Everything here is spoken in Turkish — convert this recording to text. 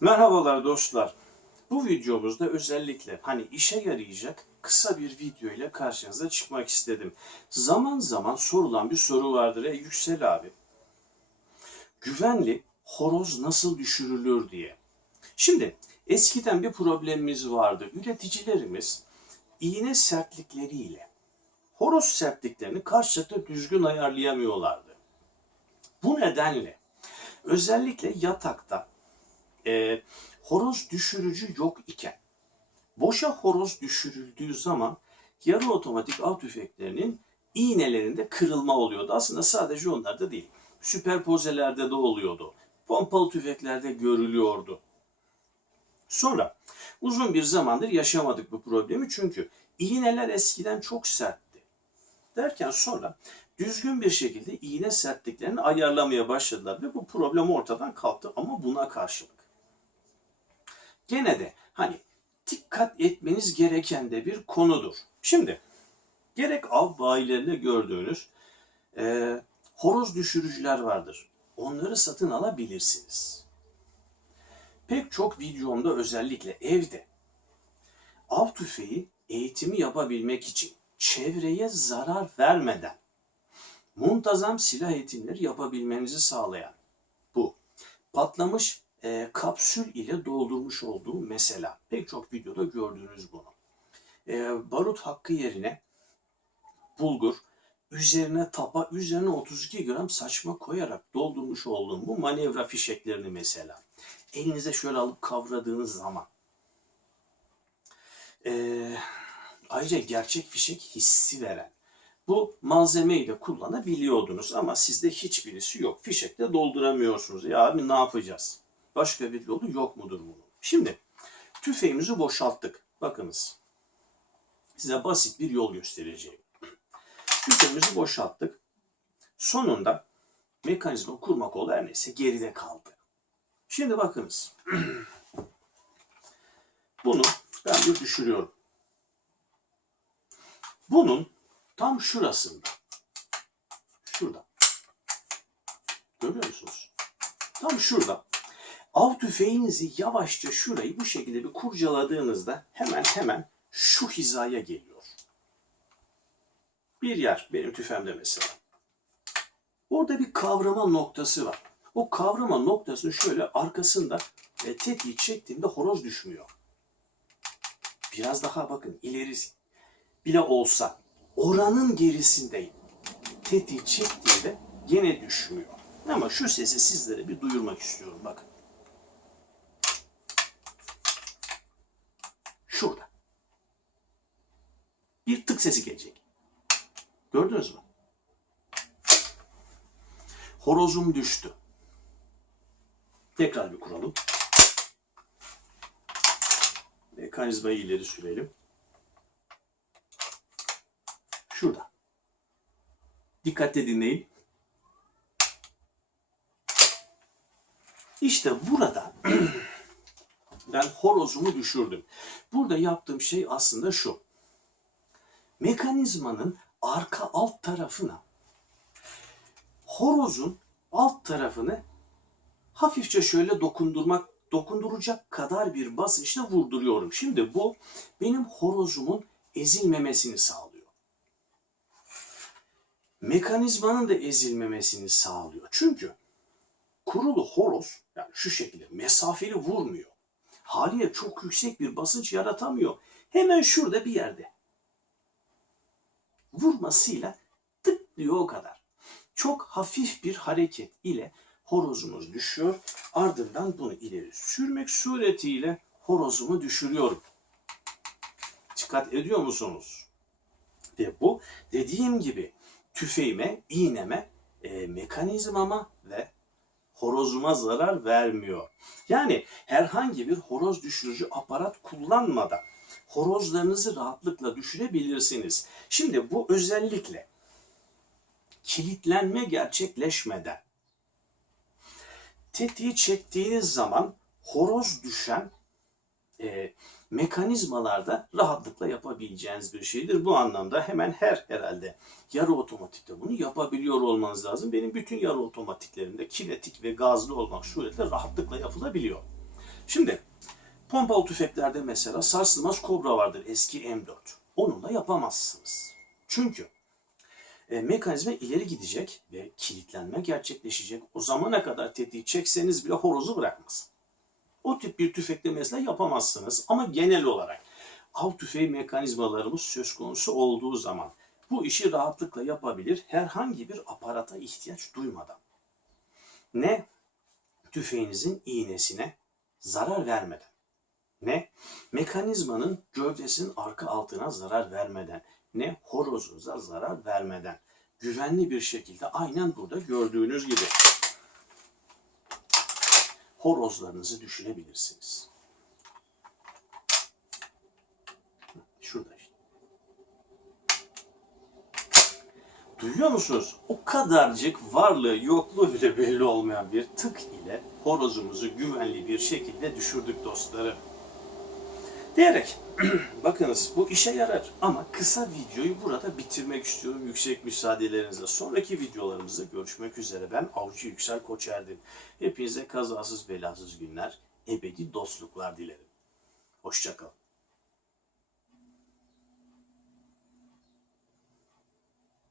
Merhabalar dostlar. Bu videomuzda özellikle hani işe yarayacak kısa bir video ile karşınıza çıkmak istedim. Zaman zaman sorulan bir soru vardır. E Yüksel abi, güvenli horoz nasıl düşürülür diye. Şimdi eskiden bir problemimiz vardı. Üreticilerimiz iğne sertlikleriyle horoz sertliklerini karşılıklı düzgün ayarlayamıyorlardı. Bu nedenle özellikle yatakta e, horoz düşürücü yok iken boşa horoz düşürüldüğü zaman yarı otomatik av tüfeklerinin iğnelerinde kırılma oluyordu. Aslında sadece onlarda değil. Süperpozelerde de oluyordu. Pompalı tüfeklerde görülüyordu. Sonra uzun bir zamandır yaşamadık bu problemi çünkü iğneler eskiden çok sertti. Derken sonra düzgün bir şekilde iğne sertliklerini ayarlamaya başladılar ve bu problem ortadan kalktı ama buna karşılık. Gene de hani dikkat etmeniz gereken de bir konudur. Şimdi gerek av bayilerinde gördüğünüz e, horoz düşürücüler vardır. Onları satın alabilirsiniz. Pek çok videomda özellikle evde av tüfeği eğitimi yapabilmek için çevreye zarar vermeden muntazam silah eğitimleri yapabilmenizi sağlayan bu patlamış e, kapsül ile doldurmuş olduğu mesela. Pek çok videoda gördünüz bunu. E, barut hakkı yerine bulgur, üzerine tapa, üzerine 32 gram saçma koyarak doldurmuş olduğum bu manevra fişeklerini mesela. Elinize şöyle alıp kavradığınız zaman e, ayrıca gerçek fişek hissi veren bu malzemeyi de kullanabiliyordunuz ama sizde hiçbirisi yok. Fişekle dolduramıyorsunuz. Ya abi ne yapacağız? Başka bir yolu yok mudur bunun? Şimdi tüfeğimizi boşalttık. Bakınız. Size basit bir yol göstereceğim. Tüfeğimizi boşalttık. Sonunda mekanizma kurma kolu her neyse geride kaldı. Şimdi bakınız. Bunu ben bir düşürüyorum. Bunun tam şurasında. Şurada. Görüyor musunuz? Tam şurada. Av tüfeğinizi yavaşça şurayı bu şekilde bir kurcaladığınızda hemen hemen şu hizaya geliyor. Bir yer benim tüfeğimde mesela. Orada bir kavrama noktası var. O kavrama noktasının şöyle arkasında e, tetiği çektiğimde horoz düşmüyor. Biraz daha bakın ilerisi bile olsa oranın gerisindeyim. Tetiği çektiğimde gene düşmüyor. Ama şu sesi sizlere bir duyurmak istiyorum bakın. Şurada. Bir tık sesi gelecek. Gördünüz mü? Horozum düştü. Tekrar bir kuralım. Mekanizmayı ileri sürelim. Şurada. Dikkatle dinleyin. İşte burada ben horozumu düşürdüm. Burada yaptığım şey aslında şu. Mekanizmanın arka alt tarafına horozun alt tarafını hafifçe şöyle dokundurmak dokunduracak kadar bir basınçla vurduruyorum. Şimdi bu benim horozumun ezilmemesini sağlıyor. Mekanizmanın da ezilmemesini sağlıyor. Çünkü kurulu horoz yani şu şekilde mesafeli vurmuyor. Haliyle çok yüksek bir basınç yaratamıyor. Hemen şurada bir yerde. Vurmasıyla tık diyor o kadar. Çok hafif bir hareket ile horozumuz düşüyor. Ardından bunu ileri sürmek suretiyle horozumu düşürüyorum. Dikkat ediyor musunuz? Ve bu dediğim gibi tüfeğime, iğneme, e, mekanizmama ve horozuma zarar vermiyor. Yani herhangi bir horoz düşürücü aparat kullanmadan horozlarınızı rahatlıkla düşürebilirsiniz. Şimdi bu özellikle kilitlenme gerçekleşmeden tetiği çektiğiniz zaman horoz düşen mekanizmalarda rahatlıkla yapabileceğiniz bir şeydir. Bu anlamda hemen her herhalde yarı otomatikte bunu yapabiliyor olmanız lazım. Benim bütün yarı otomatiklerimde kinetik ve gazlı olmak suretiyle rahatlıkla yapılabiliyor. Şimdi pompalı tüfeklerde mesela sarsılmaz kobra vardır eski M4. Onunla yapamazsınız. Çünkü e, mekanizma ileri gidecek ve kilitlenme gerçekleşecek. O zamana kadar tetiği çekseniz bile horozu bırakmaz. O tip bir tüfekle mesela yapamazsınız ama genel olarak av tüfeği mekanizmalarımız söz konusu olduğu zaman bu işi rahatlıkla yapabilir herhangi bir aparata ihtiyaç duymadan. Ne tüfeğinizin iğnesine zarar vermeden ne mekanizmanın gövdesinin arka altına zarar vermeden ne horozunuza zarar vermeden güvenli bir şekilde aynen burada gördüğünüz gibi horozlarınızı düşürebilirsiniz. Şurada işte. Duyuyor musunuz? O kadarcık varlığı yokluğu bile belli olmayan bir tık ile horozumuzu güvenli bir şekilde düşürdük dostlarım. Diyerek bakınız bu işe yarar ama kısa videoyu burada bitirmek istiyorum yüksek müsaadelerinizle. Sonraki videolarımızda görüşmek üzere. Ben Avcı Yüksel Koçerdim. Hepinize kazasız belasız günler, ebedi dostluklar dilerim. Hoşçakalın.